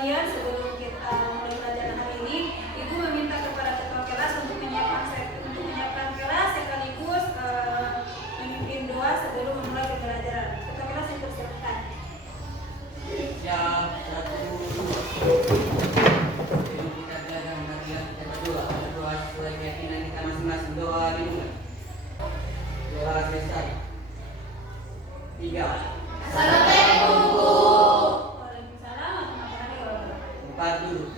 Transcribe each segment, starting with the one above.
sekalian, sebelum kita mulai pelajaran hari ini, Ibu meminta kepada ketua kelas untuk menyiapkan kelas sekaligus memimpin doa sebelum memulai pembelajaran. Ketua kelas dipersilakan. Siap, 1. Sebelum kita belajar marilah kita berdoa. Berdoa sesuai keyakinan kita masing-masing. Doa dimulai. Doa selesai. 3. Assalamualaikum. Waalaikumsalam. 4 dulu.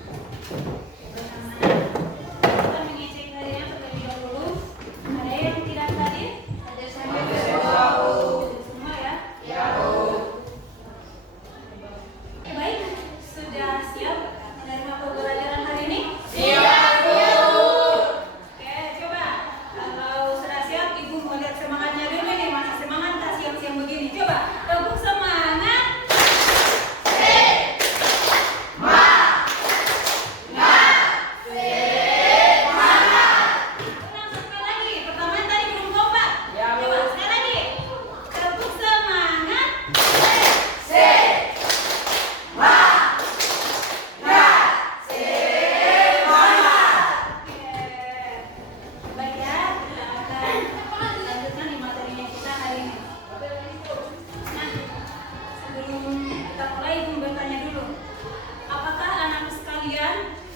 Kita mengecek harinya terlebih dahulu. Ada yang tidak hadir? Ada semua ya? Ya, Bu. Baik, sudah siap menerima pembelajaran hari ini? Siap, Bu. Oke, coba kalau sudah siap, Ibu mau lihat semangatnya dulu nih. Masih semangat tak siang-siang begini? Coba tepuk semangat.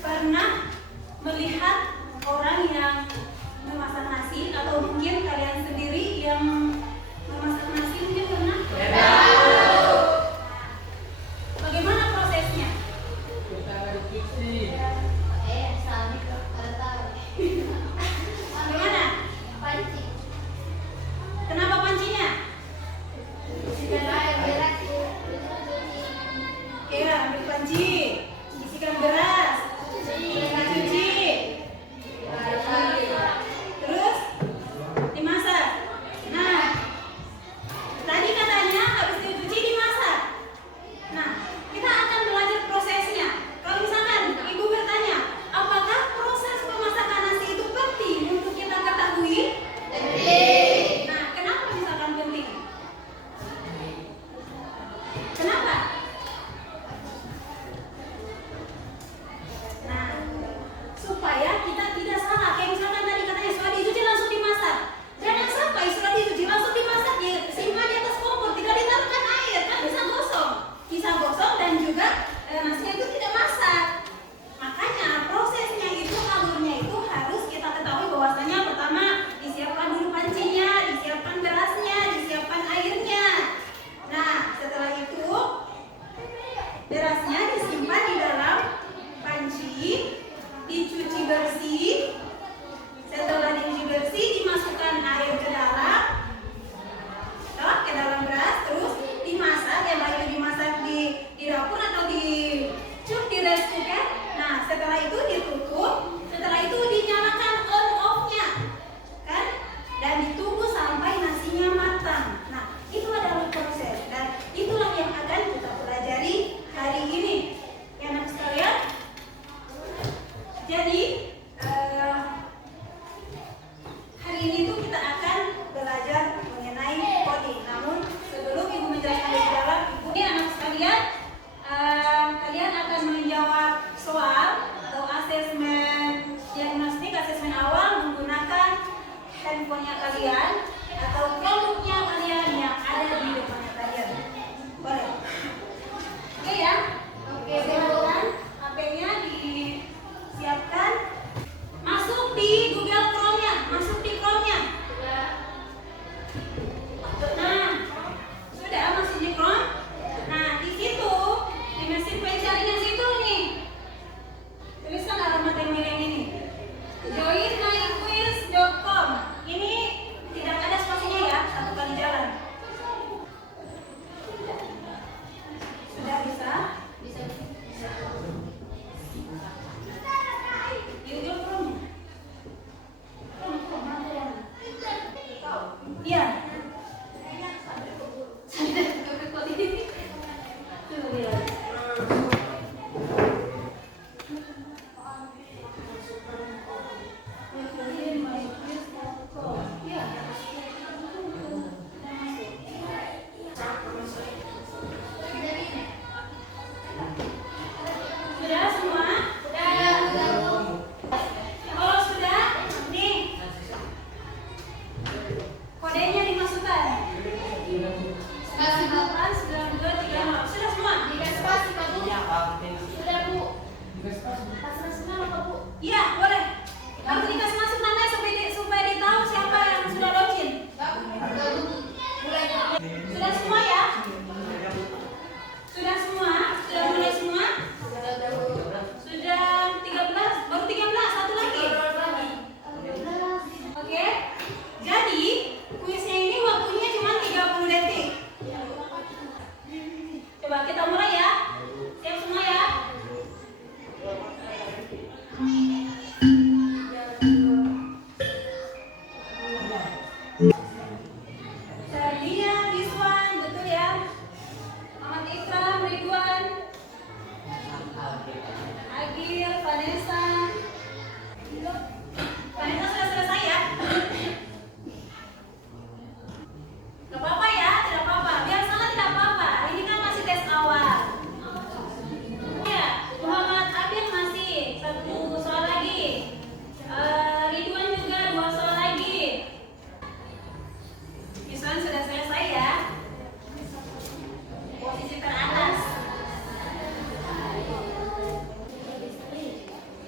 Pernah melihat orang yang memasak nasi, atau mungkin kalian sendiri yang memasak nasi, mungkin pernah? Bagaimana prosesnya? Bagaimana? Panci. Kenapa pancinya? Oke, ambil panci, isikan beras, dicuci, terus dimasak. Nah, tadi katanya habis dicuci dimasak. Nah, kita akan belajar prosesnya. Kalau misalkan Ibu bertanya, apakah proses pemasakan nasi itu penting untuk kita ketahui? Penting. Nah, kenapa misalkan penting? Kenapa? Nah, supaya kita tidak salah. Kayak misalkan tadi katanya sudah dicuci langsung dimasak. Jangan sampai sudah dicuci langsung dimasak, disimpan di atas kompor, tidak ditaruhkan air, kan bisa gosong dan juga nasinya itu tidak masak. Makanya prosesnya itu, alurnya itu harus kita ketahui bahwasanya pertama disiapkan dulu pancinya, disiapkan berasnya, disiapkan airnya. Nah, setelah itu berasnya disimpan di dalam panci, dicuci bersih. Setelah dicuci bersih, dimasukkan air ke dalam beras, terus dimasak. Yang baik dimasak di dapur atau di rice cooker. Nah, setelah itu ditutup, setelah itu dinyalakan on off-nya, kan? Dan ditunggu sampai nasinya matang. Nah, itu adalah proses dan itulah yang akan kita pelajari hari ini. Ya, anak sekalian. Jadi hari ini tuh kita akan belajar mengenai coding. Namun sebelum Ibu menjelaskan lebih dalam, Ibu ini anak sekalian, kalian akan menjawab soal atau asesmen diagnostik, asesmen awal menggunakan handphonenya kalian atau Chromebooknya kalian yang ada di depannya kalian. Boleh? Oke ya? Oke, silakan HP-nya disiapkan. Masuk di Google Chrome-nya, masuk di Chrome-nya. Nah, sudah masuk di Chrome. Nah, di situ, di mesin pencarian situ nih, tuliskan alamat email yang ini, joinmyquiz.com. Ini tidak ada spasinya ya, satu kali jalan. Sudah bisa? Bisa. Iya, boleh. Harus dikasih masuk namanya supaya ditahu siapa yang sudah login. Sudah semua ya? Sudah semua? Sudah mulai semua? Sudah 13, baru 13, satu lagi. Oke. Jadi, kuisnya ini waktunya cuma 30 detik. Coba kita mulai ya. Siap semua ya? Sardia, Rizwan, betul ya? Muhammad Ikram, Ridwan, Agil, Vanessa. Vanessa sudah selesai ya? Gak apa-apa ya, tidak apa-apa. Biar salah tidak apa-apa. Ini kan masih tes awal. Ya, Muhammad Abid masih satu soal lagi. Ridwan juga 2 soal lagi. Rizwan sudah selesai ya. Posisi teratas.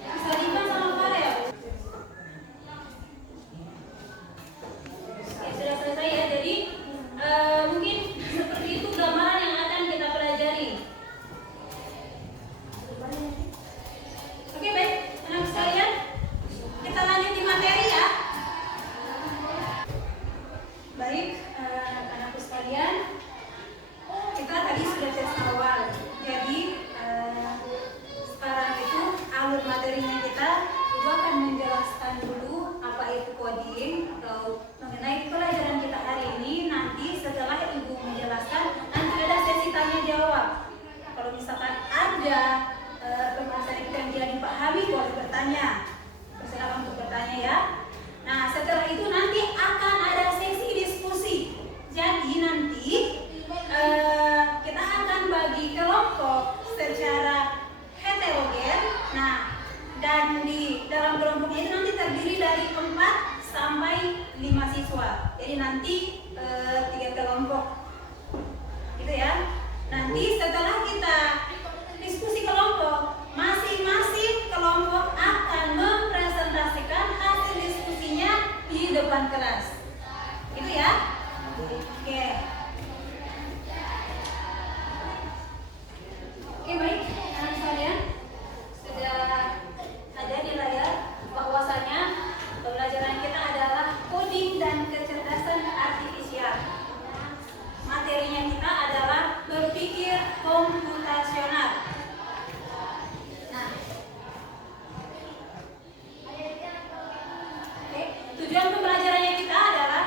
Bisa Diva sama Farel. Oke, sudah selesai ya. Jadi mungkin seperti itu gambaran yang akan kita pelajari. Oke, baik, anak sekalian, kita lanjut di materi ya. Baik, anak-anakku sekalian, kita tadi sudah tes awal. Jadi sekarang itu alur materinya kita Ibu akan menjelaskan dulu apa itu coding atau mengenai pelajaran kita hari ini. Nanti setelah Ibu menjelaskan, nanti ada sesi tanya jawab. Kalau misalkan ada pembahasan kita yang tidak dipahami, boleh bertanya. Persilakan untuk bertanya ya. Nah, setelah itu nanti akan ada sesi diskusi. Jadi nanti kita akan bagi kelompok secara heterogen. Nah, dan di dalam kelompoknya itu nanti terdiri dari 4 sampai 5 siswa. Jadi nanti 3 kelompok. Gitu ya. Nanti setelah kita diskusi kelompok, masing-masing kelompok akan mempresentasikan hasil diskusinya di depan kelas. Gitu ya. Oke. Oke, baik, anak sekalian, sudah ada di layar bahwasanya pembelajaran kita adalah coding dan kecerdasan artifisial. Materinya kita adalah berpikir komputasional. Nah, oke, tujuan pembelajarannya kita adalah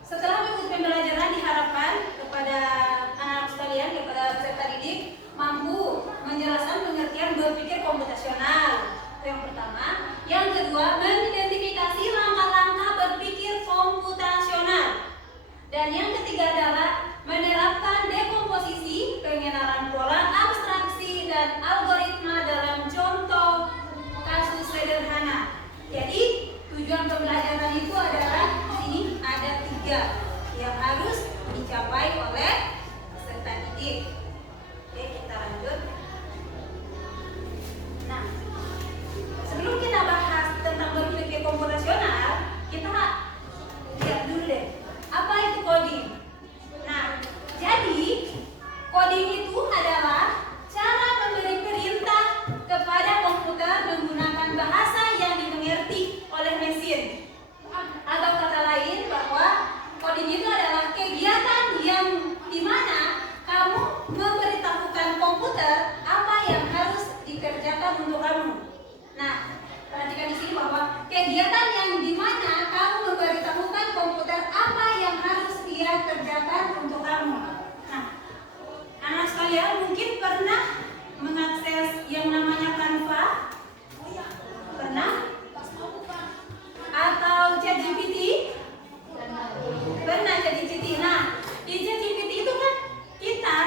setelah mengikuti pembelajaran diharapkan kepada anak sekalian, kepada peserta didik mampu menjelaskan pengertian berpikir komputasional. Itu yang pertama. Yang kedua, mengidentifikasi langkah-langkah berpikir komputasional. Dan yang ketiga adalah menerapkan dekomposisi, pengenalan pola, abstraksi, dan algoritma dalam contoh kasus sederhana. Jadi tujuan pembelajaran itu adalah di sini ada 3 yang harus dicapai oleh peserta didik. Oke, kita lanjut. Nah, sebelum kita bahas tentang berpikir komputasional, kita lihat dulu deh, apa itu coding. Nah, jadi coding itu adalah cara memberi perintah kepada komputer menggunakan bahasa yang dimengerti oleh mesin. Atau kata lain bahwa coding itu adalah kegiatan yang dimana kamu memberitahukan komputer apa yang harus dikerjakan untuk kamu. Nah, perhatikan di sini bahwa kegiatan yang dimana kamu memberitahukan komputer apa yang harus dia kerjakan untuk kamu. Nah, anak sekalian mungkin pernah mengakses yang namanya Canva? Pernah? Atau ChatGPT? Pernah ChatGPT. Nah, di ChatGPT itu kan kita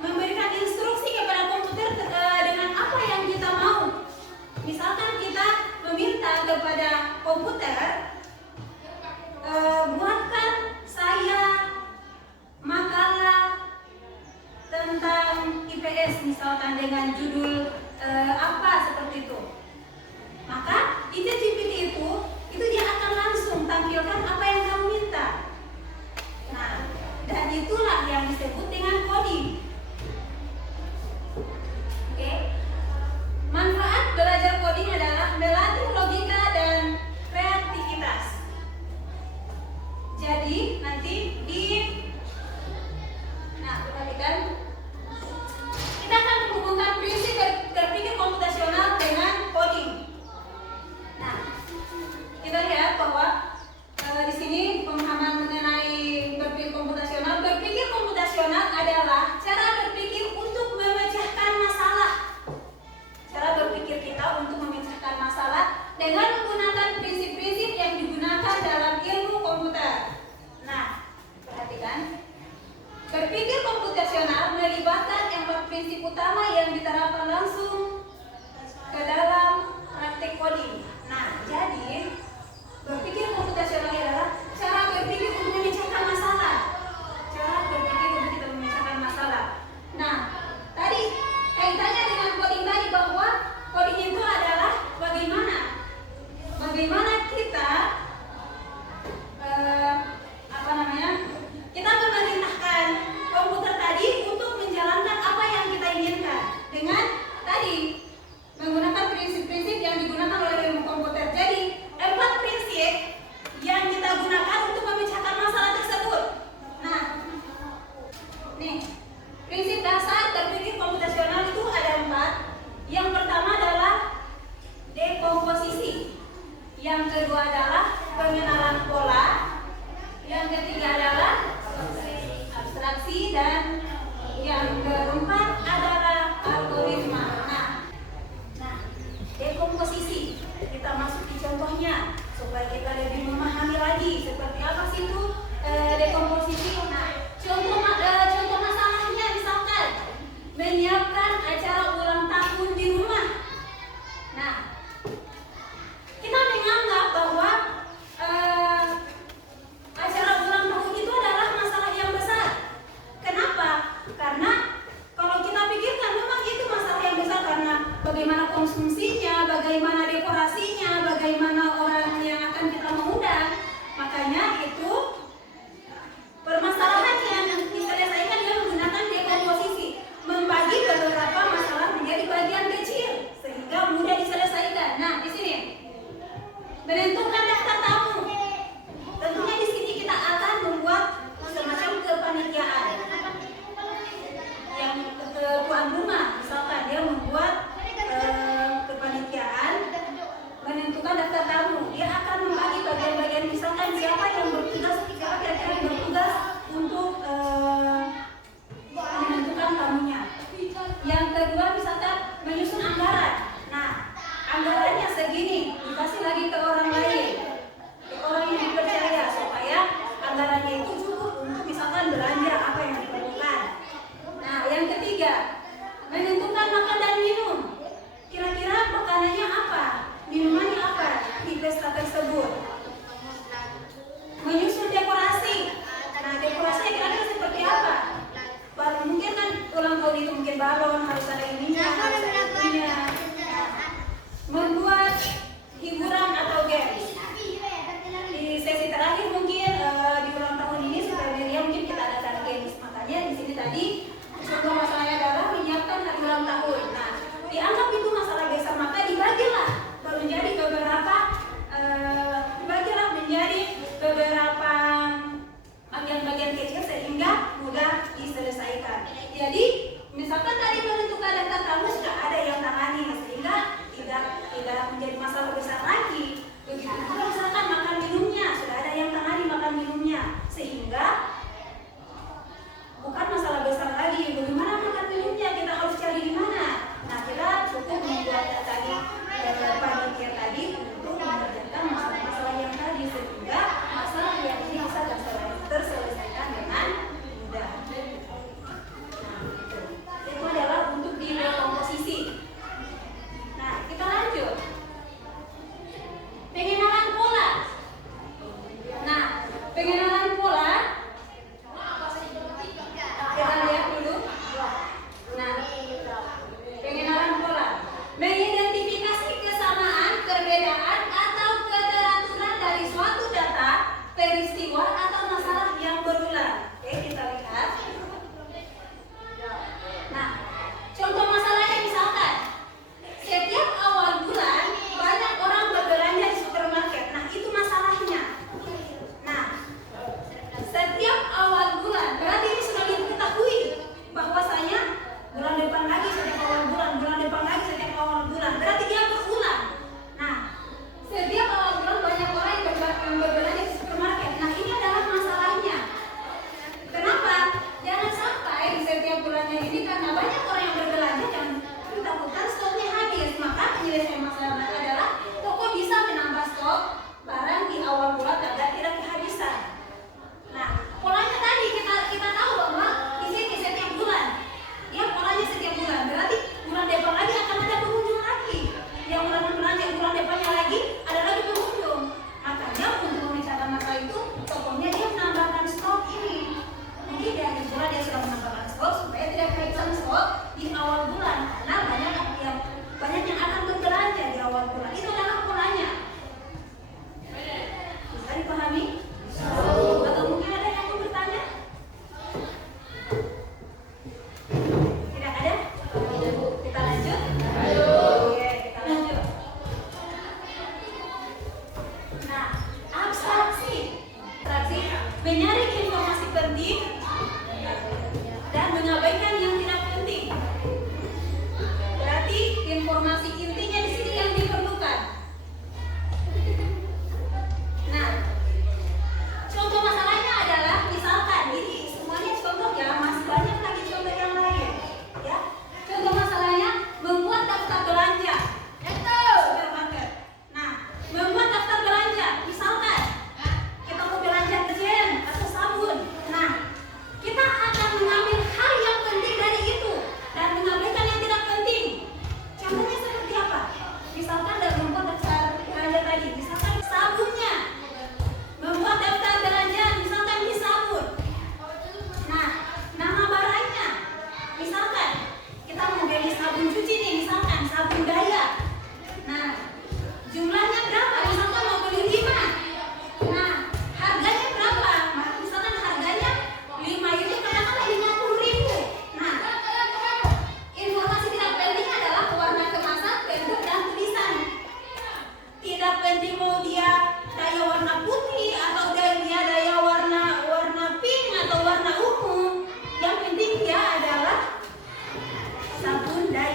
memberikan instruksi kepada komputer dengan apa yang kita mau. Misalkan kita meminta kepada komputer buatkan saya makalah tentang IPS misalkan dengan judul apa seperti itu. Maka di ChatGPT itu dia akan langsung tampilkan apa yang kamu minta. Nah, dan itulah yang disebut dengan coding. Oke. Manfaat belajar coding adalah melatih logika dan kreativitas. Jadi nanti perhatikan, kita akan menghubungkan prinsip berpikir komputasional dengan coding. Nah, kita lihat bahwa di sini pemahaman mengenai berpikir komputasional. Berpikir komputasional adalah cara berpikir untuk memecahkan masalah. Cara berpikir kita untuk memecahkan masalah dengan menggunakan prinsip-prinsip yang digunakan dalam ilmu komputer. Nah, perhatikan. Berpikir komputasional melibatkan 4 prinsip utama yang diterapkan langsung ke dalam praktik coding. Nah, jadi berpikir komputasional adalah cara berpikir untuk memecahkan masalah. Cara berpikir untuk kita memecahkan masalah. Nah, tadi kaitannya dengan coding tadi, bahwa coding itu adalah bagaimana kita kita memerintahkan komputer tadi untuk menjalankan apa yang kita inginkan dengan tadi menggunakan prinsip-prinsip yang digunakan oleh ilmu komputer. Jadi 4 prinsip yang kita gunakan untuk memecahkan masalah tersebut. Nah, nih prinsip dasar berpikir komputasional itu ada 4. Yang pertama adalah dekomposisi. Yang kedua adalah pengenalan pola. Yang ketiga adalah abstraksi, dan yang keempat adalah algoritma. Nah, dekomposisi. Kita masuk di contohnya supaya kita lebih memahami lagi seperti apa sih itu dekomposisi. Nah, contoh masalahnya misalkan menyiapkan acara ulang tahun di rumah. Nah, kita menganggap bahwa acara ulang tahun itu adalah masalah yang besar. Kenapa? Karena kalau kita pikirkan memang itu masalah yang besar, karena bagaimana konsumsinya, bagaimana dekorasinya, bagaimana orang yang akan kita mengundang. Makanya itu permasalahan yang diselesaikan dengan menggunakan dekomposisi, membagi beberapa masalah menjadi bagian kecil sehingga mudah diselesaikan. Nah, di sini menentukan daftar tamu. Tentunya di sini kita akan membuat semacam kepanitiaan. Yang tuan rumah misalkan dia membuat kepanitiaan menentukan daftar tamu.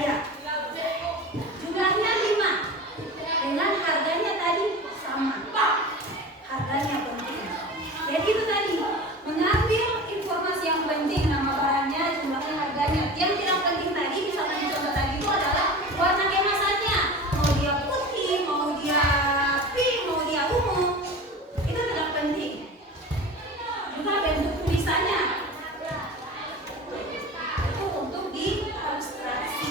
saya. Jumlahnya 5 dengan harganya tadi sama. Harganya penting. Jadi itu tadi, mengambil informasi yang penting, nama barangnya, jumlahnya, harganya. Yang tidak penting tadi, misalkan di contoh tadi itu adalah warna kemasannya. Mau dia putih, mau dia pink, mau dia ungu, itu tidak penting. Juga bentuk tulisannya itu untuk di abstraksi.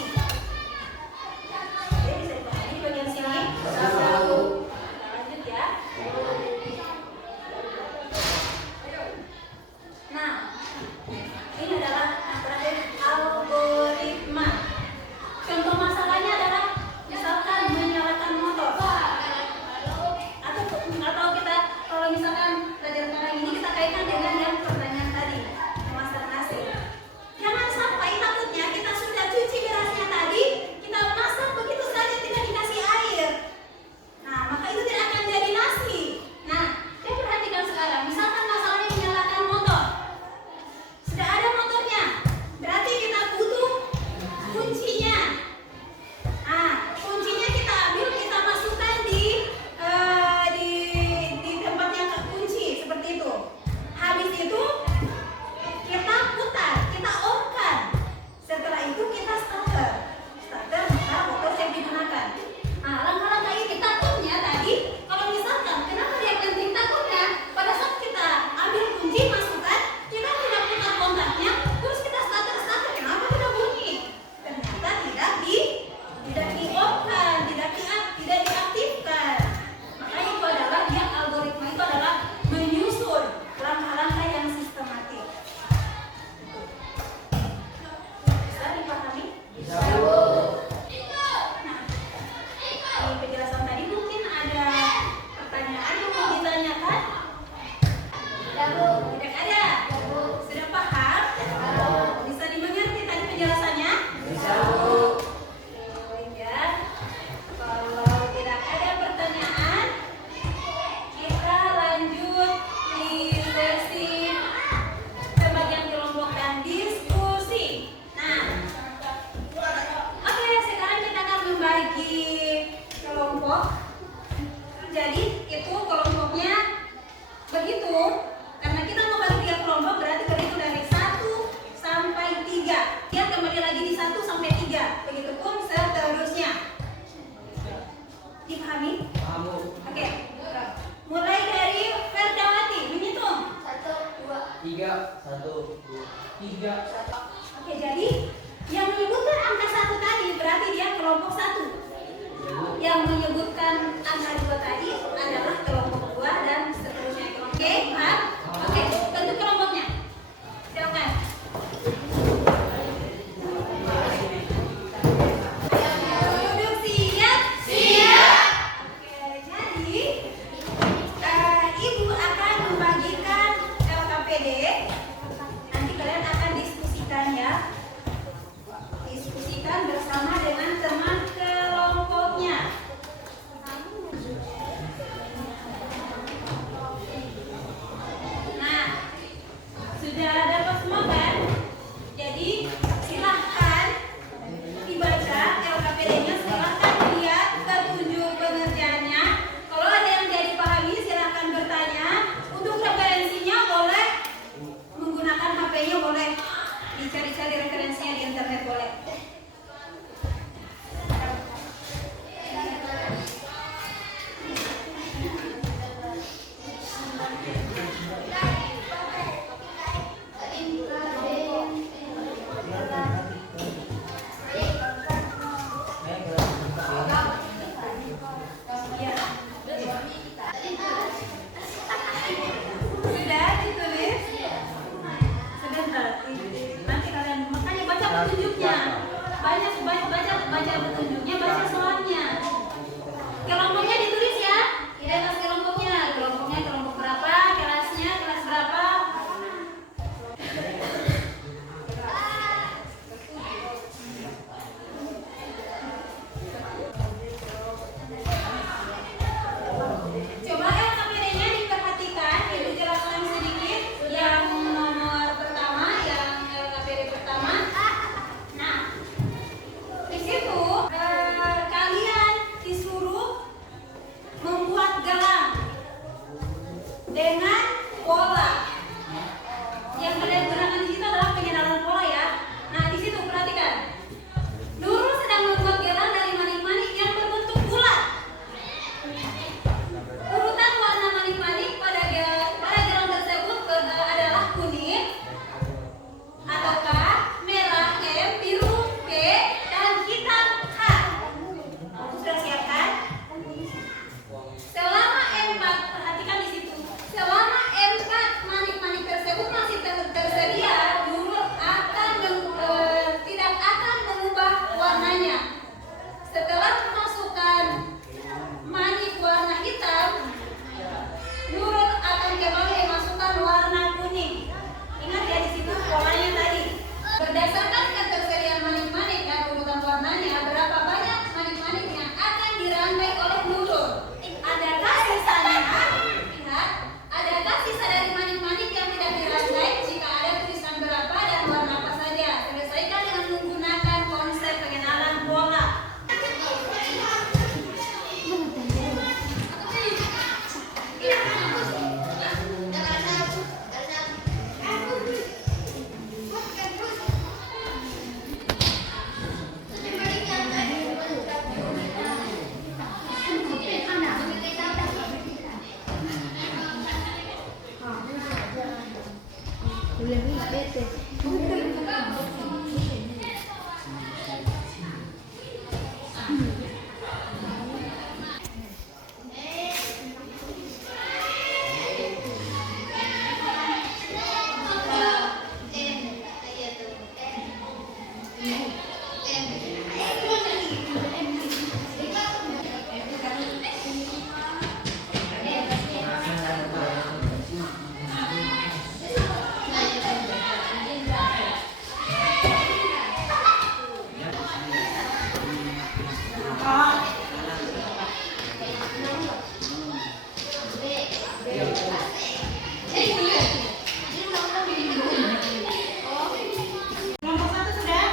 Kelompok satu sudah?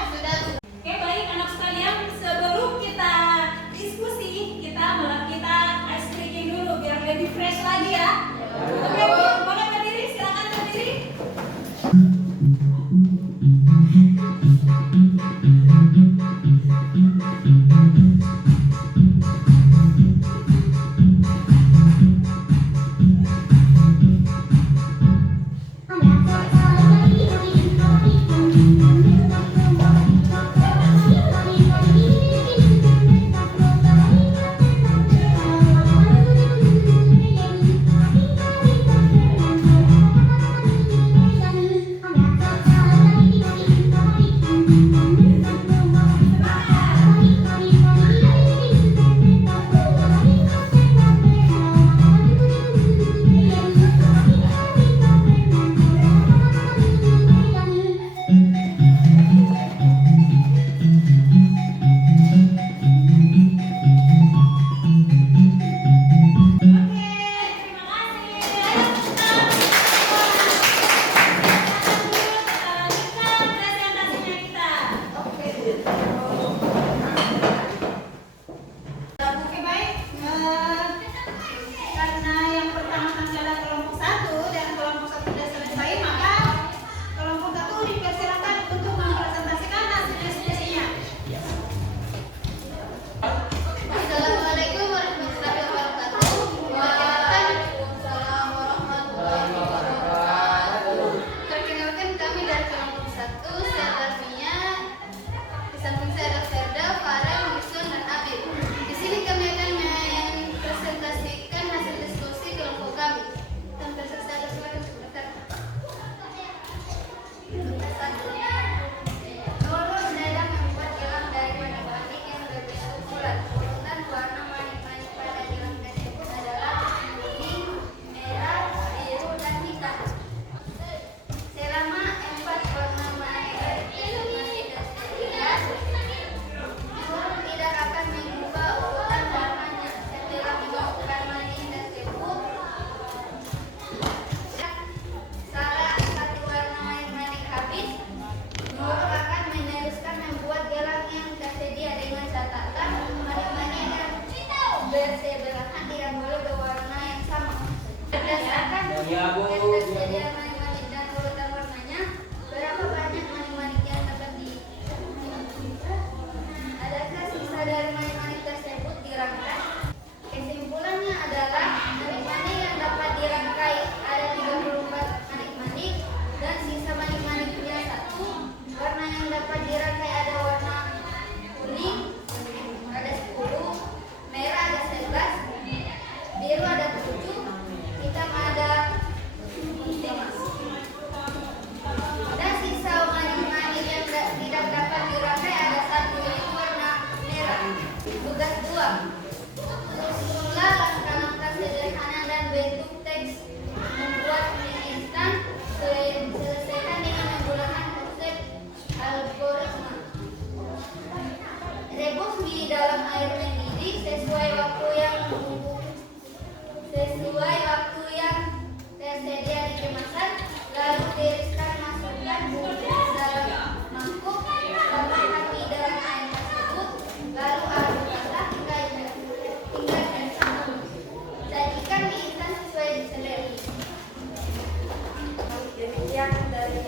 Oke, baik anak sekalian, sebelum kita diskusi, kita ice breaking dulu biar lebih fresh lagi ya. Oke, boleh berdiri, silakan berdiri. Oke, baik. Karena yang pertama adalah kelompok satu dan kelompok satu sudah selesai, maka kelompok satu dipersilakan untuk mempresentasikan hasil diskusinya. Assalamualaikum warahmatullahi wabarakatuh. Waalaikumsalam warahmatullahi wabarakatuh. Perkenalkan kami dari kelompok 1, saya Darmia. Di samping saya ada Ferda, Farel, Wilson, dan Abid. Di sini kami akan mempresentasikan hasil diskusi kelompok kami. Tanpa saya silakan sebentar. Nurul sedang membuat gelang dari manik-manik yang berbentuk bulat. Urutan warna manik-manik pada gelang tersebut adalah kuning, merah, biru, dan hitam. Selama 4 warna manik tersedia, Nurul tidak akan mengubah urutan warnanya. Setelah memasukkan manik tersebut, salah satu warna manik-manik habis, Nurul akan meneruskan membuat gelang yang tersedia dengan catatan manik-manik yang bersebelahan tidak boleh berwarna yang sama. Berdasarkan yang tersedia manik-manik dan urutan warnanya, berapa banyak manik-manik yang dapat adakah sisa dari manik-manik tersebut dirangkai? Kesimpulannya adalah manik-manik yang dapat dirangkai ada 34 manik-manik dan sisa manik-maniknya 1. Warna yang dapat dirangkai ada warna kuning ada 10, merah ada 11, biru ada 7, hitam ada 5. Dan sisa manik-manik yang tidak dapat dirangkai ada 1, yaitu warna merah. Tugas 2. Susunlah langkah-langkah sederhana dan bentuk teks membuat mie instan. Selesaikan dengan menggunakan konsep algoritma. Rebus mie dalam air mendidih sesuai waktu yang tersedia di kemasan. Lalu tiriskan, masukkan bumbu dalam mangkuk, tambahkan mie dalam air tersebut, lalu aduk rata hingga campur. Sajikan mie instan sesuai selera. Demikian dari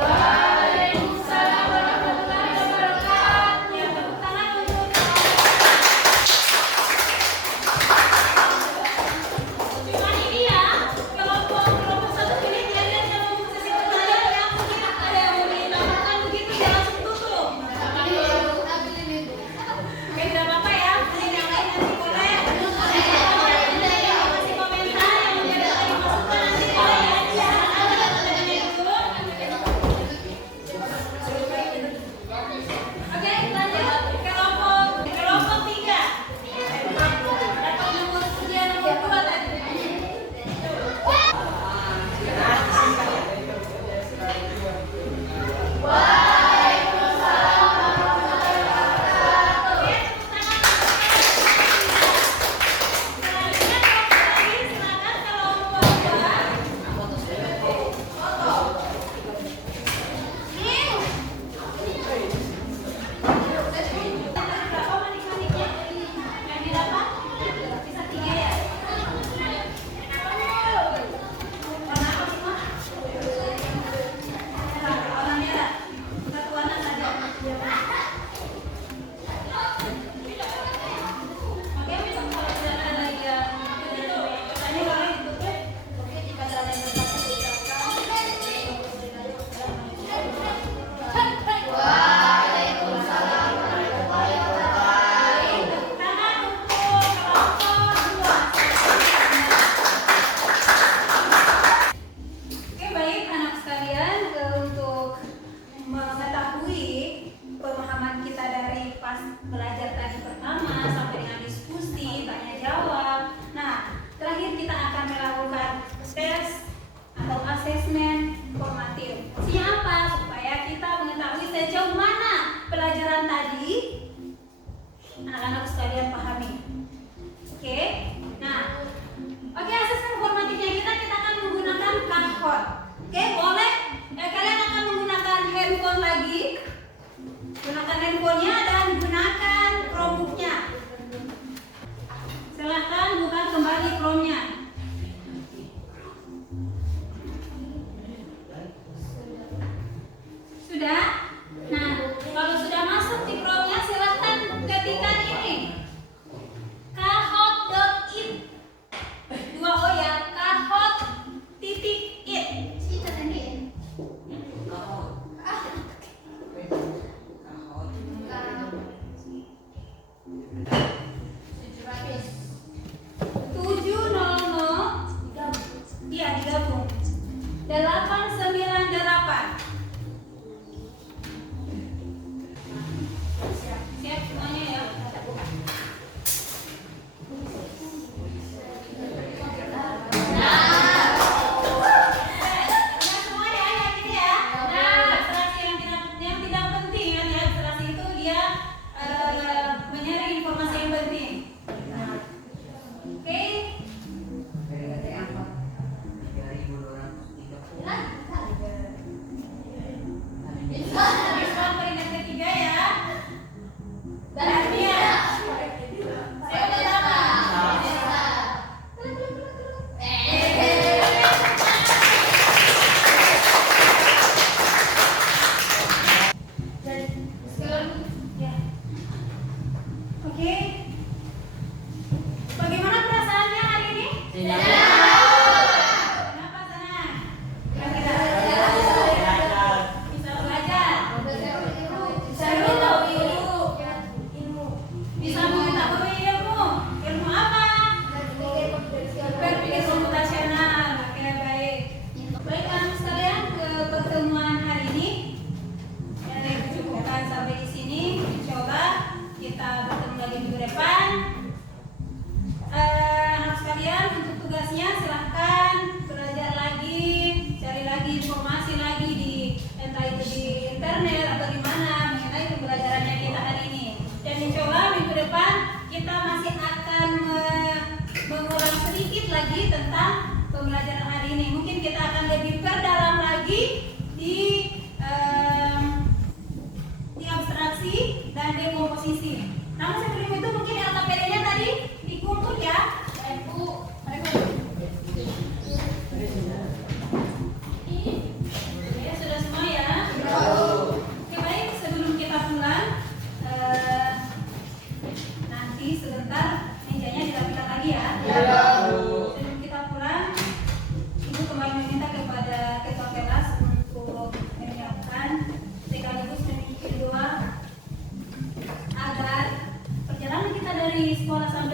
Waalaikumsalam warahmatullahi wabarakatuh. formatif. Siapa? Supaya kita mengetahui sejauh mana pelajaran tadi anak-anak sekalian pahami. Oke? Nah, oke, asesmen formatifnya kita akan menggunakan Kahoot. Oke, boleh? Kalian akan menggunakan handphone lagi. Gunakan handphonenya dan gunakan Chromebooknya. Silahkan buka kembali Chrome-nya. Sudah? Nah, kalau sudah masuk di Chrome-nya, silahkan ketikkan ini. Kahoot.it. 2 O ya, Kahoot.it. Sih tadi. Kahot. Ah, Kahot. 700. Iya, digabung. 898. Siap semuanya ya. Nah, semuanya ya gitu ya. Nah, abstraksi yang tidak penting ya, di abstraksi itu dia menyaring informasi yang penting. Oke. 3.230. Diskon peringkat ketiga ya. Dan dia. Saya pertama. Ya. Oke. Bagaimana perasaannya hari ini? Kenapa senang? Bisa belajar. Bisa mengetahui ilmu. Ilmu apa? Berpikir komputasional. Oke, baik. Baik anak sekalian, ke pertemuan hari ini cukupkan sampai di sini. Coba kita bertemu lagi minggu depan. Anak sekalian, untuk tugasnya silahkan belajar lagi, cari lagi informasi lagi di entah itu di internet atau di mana mengenai pembelajarannya kita hari ini. Dan insya Allah minggu depan kita masih akan mengulang sedikit lagi tentang pembelajaran hari ini. Mungkin kita akan lebih perdalam lagi di abstraksi dan dekomposisi. Namun sebelum itu mungkin LKPD-nya tadi dikumpul ya. Ya, sudah semua ya. Oke, baik, sebelum kita pulang nanti sebentar mejanya dirapikan lagi ya. Sebelum kita pulang, Ibu kembali meminta kepada ketua kelas untuk menyiapkan sekaligus memiliki doa agar perjalanan kita dari sekolah sampai